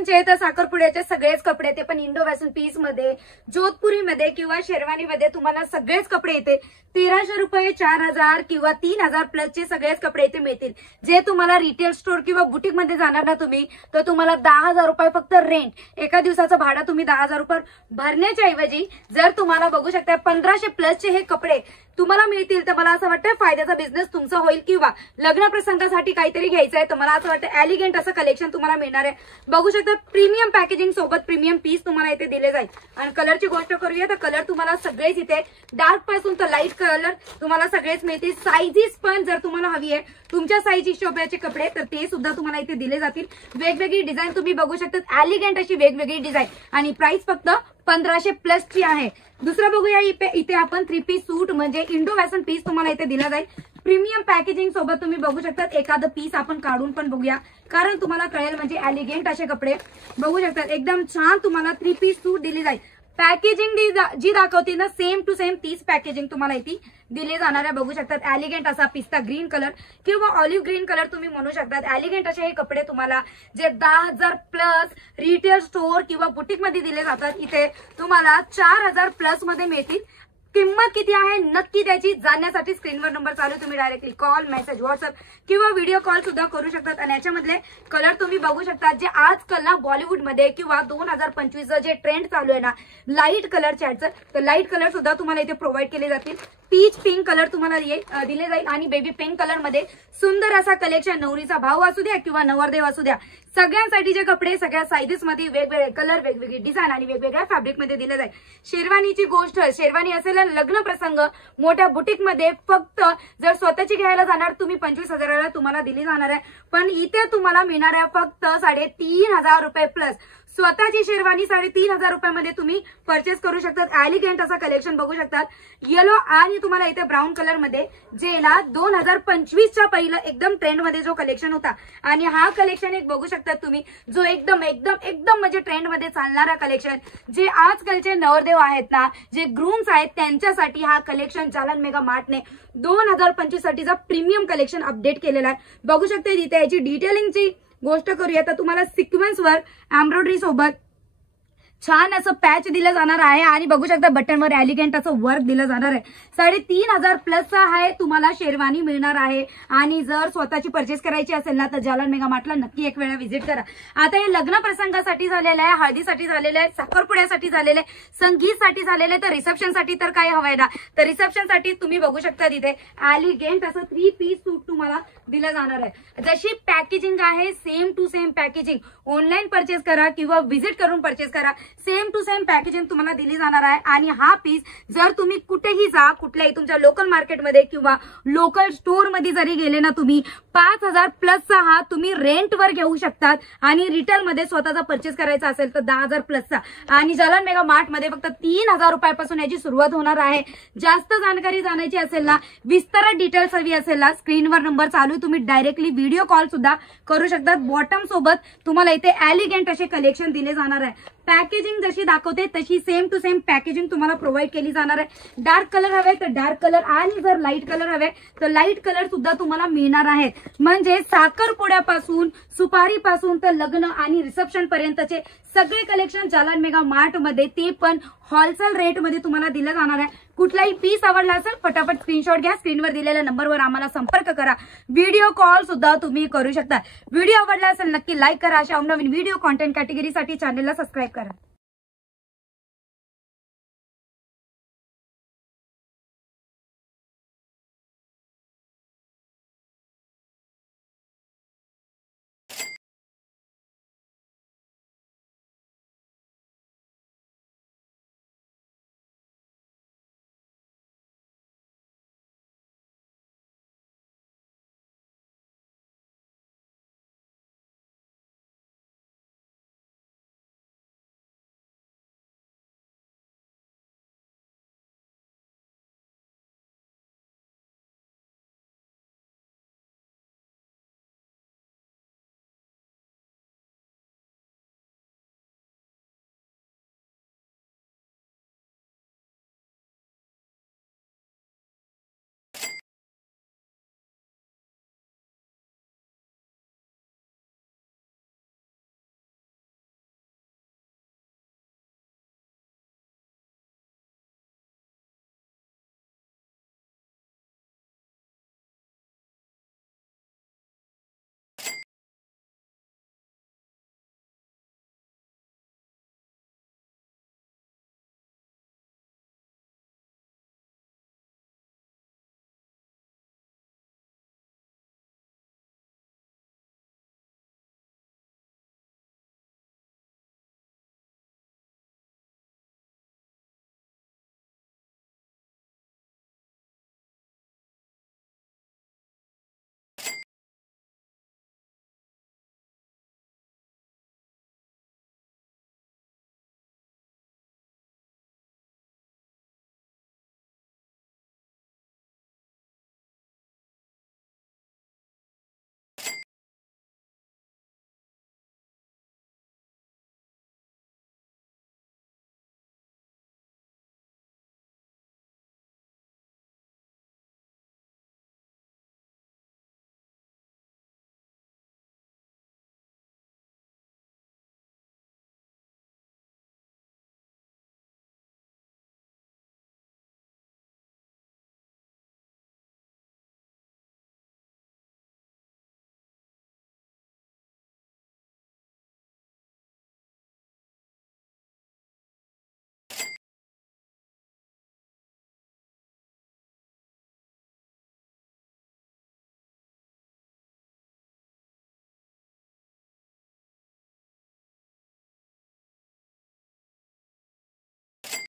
पासूनचे तर साखरपुड्याचे सगळेच कपडे ते पण इंडो वेस्टर्न पीस मध्ये, जोधपुरी मध्ये किंवा शेरवानी मध्ये तुम्हाला सगळेच कपडे येते 1300 रुपये, 4000 किंवा 3000 प्लसचे सगळेच कपडे इथे मिळतील. जे तुम्हाला रिटेल स्टोर किंवा बुटीक मध्ये जाणार ना तुम्ही, तर तुम्हाला 10,000 रुपये फक्त रेंट, एका दिवसाचं भाडं तुम्ही 10,000 रुपये भरण्याच्या ऐवजी जर तुम्हाला बघू शकता 1500 प्लसचे हे कपडे तुम्हाला मिळतील, तर मला असं वाटतं फायद्याचा बिझनेस तुमचा होईल. किंवा लग्न प्रसंगासाठी काहीतरी घ्यायचं आहे तर मला असं वाटतं एलिगंट असं कलेक्शन तुम्हाला मिळणार आहे. बघू शकता प्रीमियम पॅकेजिंग सोबत प्रीमियम पीस तुम्हाला इथे दिले जाईल. आणि कलरची गोष्ट करूया तर कलर तुम्हाला सगळेच इथे डार्क पासून तर लाईट कलर तुम्हाला सगळेच मिळतील. साईजेस पण जर तुम्हाला हवी आहे तुमच्या साईज हिशोबाचे कपडे तर ते सुद्धा तुम्हाला इथे दिले जातील. वेगवेगळी डिझाईन तुम्ही बघू शकता, एलिगंट अशी वेगवेगळी डिझाईन आणि प्राइस फक्त 1500 प्लसची आहे. दुसरं बघूया इथे आपण 3 पीस सूट म्हणजे इंडो वेस्टर्न पीस तुम्हाला इथे दिला जाईल. प्रीमियम पॅकेजिंग सोबत तुम्ही बघू शकता. एखादं पीस आपण काढून पण बघूया कारण तुम्हाला कळेल. म्हणजे एलिगंट असे कपडे बघू शकता, एकदम छान तुम्हाला 3 पीस सूट दिली जाईल. पॅकेजिंग जी दाखवते ना सेम टू सेम तीच पॅकेजिंग तुम्हाला इथे दिली जाणार आहे. बघू शकतात एलिगंट असा पिस्ता ग्रीन कलर किंवा ऑलिव्ह ग्रीन कलर तुम्ही म्हणू शकतात. एलिगंट असे हे कपडे तुम्हाला जे 10,000 प्लस रिटेल स्टोर किंवा बुटीक मध्ये दिले जातात इथे तुम्हाला 4000 प्लस मध्ये मिळतील. किंमत किती आहे नक्की त्याची जाणण्यासाठी स्क्रीनवर नंबर चालू, तुम्ही डायरेक्टली कॉल, मेसेज, व्हॉट्सअप किंवा व्हिडिओ कॉल सुद्धा करू शकतात. आणि याच्यामधले कलर तुम्ही बघू शकता जे आजकाल ना बॉलिवूड मध्ये किंवा 2025 जे ट्रेंड चालू आहे ना लाईट कलर चॅटचं, तर लाईट कलर सुद्धा तुम्हाला इथे प्रोव्हाइड केले जातील. पीच पिंक कलर तुम्हाला दिले जाईल आणि बेबी पिंक कलर मध्ये सुंदर असा कलेक्शन. नवरीचा भाऊ असू द्या किंवा नवरदेव असू द्या, सगळ्यांसाठीचे कपडे सगळ्या साईजेस मध्ये वेगवेगळे कलर, वेगवेगळी डिझाईन आणि वेगवेगळ्या फॅब्रिक मध्ये दिले जाईल. शेरवानीची गोष्ट, शेरवानी असेल लग्न प्रसंग मोठ्या बुटीक मध्ये फक्त जर स्वतःची घ्यायला जाणार तुम्ही 25,000ला तुम्हाला दिली जाणार आहे, पण इथे तुम्हाला मिळणार आहे फक्त 3,500 रुपये प्लस. स्वतःची शेरवानी 3,500 रुपयामध्ये तुम्ही परचेस करू शकतात. एलिगंट असा कलेक्शन बघू शकतात. येलो आणि तुम्हाला इथे ब्राऊन कलर मध्ये जे ना 2025च्या पहिलं एकदम ट्रेंड मध्ये जो कलेक्शन होता आणि हा कलेक्शन एक बघू शकतात तुम्ही जो एकदम एकदम एकदम म्हणजे ट्रेंड मध्ये चालणारा कलेक्शन. जे आजकालचे नवरदेव आहेत ना, जे ग्रूम्स आहेत त्यांच्यासाठी हा कलेक्शन जालन मेगा मार्टने 2025 साठीचा प्रीमियम कलेक्शन अपडेट केलेला आहे. बघू शकता इथे याची डिटेलिंगची गोष्ट करूया तर तुम्हाला सिक्वेन्सवर एम्ब्रॉयडरी सोबत छान असं पॅच दिलं जाणार आहे आणि बघू शकता बटनवर एलिगंट असं वर्क दिलं जाणार आहे. 3,500 प्लसचा आहे तुम्हाला शेरवानी मिळणार आहे. आणि जर स्वतःची परचेस करायची असेल ना तर जालन मेगा मार्टला नक्की एक वेळा व्हिजिट करा. आता हे लग्न प्रसंगासाठी झालेलं आहे, हळदीसाठी झालेलं आहे, साखरपुड्यासाठी झालेलं आहे, संगीतसाठी झालेलं आहे, तर रिसेप्शनसाठी तर काय हवंय ना, तर रिसेप्शनसाठी तुम्ही बघू शकता तिथे एलिगंट असं 3 पीस सूट तुम्हाला दिलं जाणार आहे. जशी पॅकेजिंग आहे same to same packaging, online purchase करा किंवा व्हिजिट करून परचेस करा, सेम टू सेम पॅकेजिंग तुम्हाला दिली जाणार आहे. आणि हा पीस जर तुम्ही कुठेही जा, कुठल्याही तुमच्या लोकल मार्केटमध्ये किंवा लोकल स्टोर मध्ये जरी गेले ना तुम्ही 5,000 प्लसचा हा तुम्ही रेंटवर घेऊ शकतात. आणि रिटेल मध्ये स्वतःचा परचेस करायचा असेल तर 10,000 प्लसचा. आणि जालन मेगा मार्ट मध्ये फक्त 3,000 रुपयापासून याची सुरुवात होणार आहे. जास्त जाणकारी जाणायची असेल ना, विस्तार डिटेल्स हवी असेल ना, स्क्रीनवर नंबर चालू, तुम्ही डायरेक्टली व्हिडिओ कॉल सुद्धा करू शकतात. बॉटम सोबत तुम्हाला इथे एलिगंट असे कलेक्शन दिले जाणार आहे. पॅकेजिंग जशी दाखवते तशी सेम टू सेम पॅकेजिंग तुम्हाला प्रोव्हाइड केली जाणार आहे. डार्क कलर हवे तर डार्क कलर आणि जर लाईट कलर हवे तर लाईट कलर सुद्धा तुम्हाला मिळणार आहेत. म्हणजे साखरपुड्यापासून सुपारीपासून तर लग्न आणि रिसेप्शन पर्यंतचे सगळे कलेक्शन जालन मेगा मार्ट मध्ये, ते पण होलसेल रेट मध्ये तुम्हाला दिलं जाणार आहे. कुठलाही पीस आवडला असेल फटाफट स्क्रीनशॉट घ्या, स्क्रीनवर दिलेल्या नंबरवर आम्हाला संपर्क करा. व्हिडिओ कॉल सुद्धा तुम्ही करू शकता. व्हिडिओ आवडला असेल नक्की लाईक करा. अशा नवीन व्हिडिओ कॉन्टेंट कॅटेगरीसाठी चॅनलला सबस्क्राईब करा.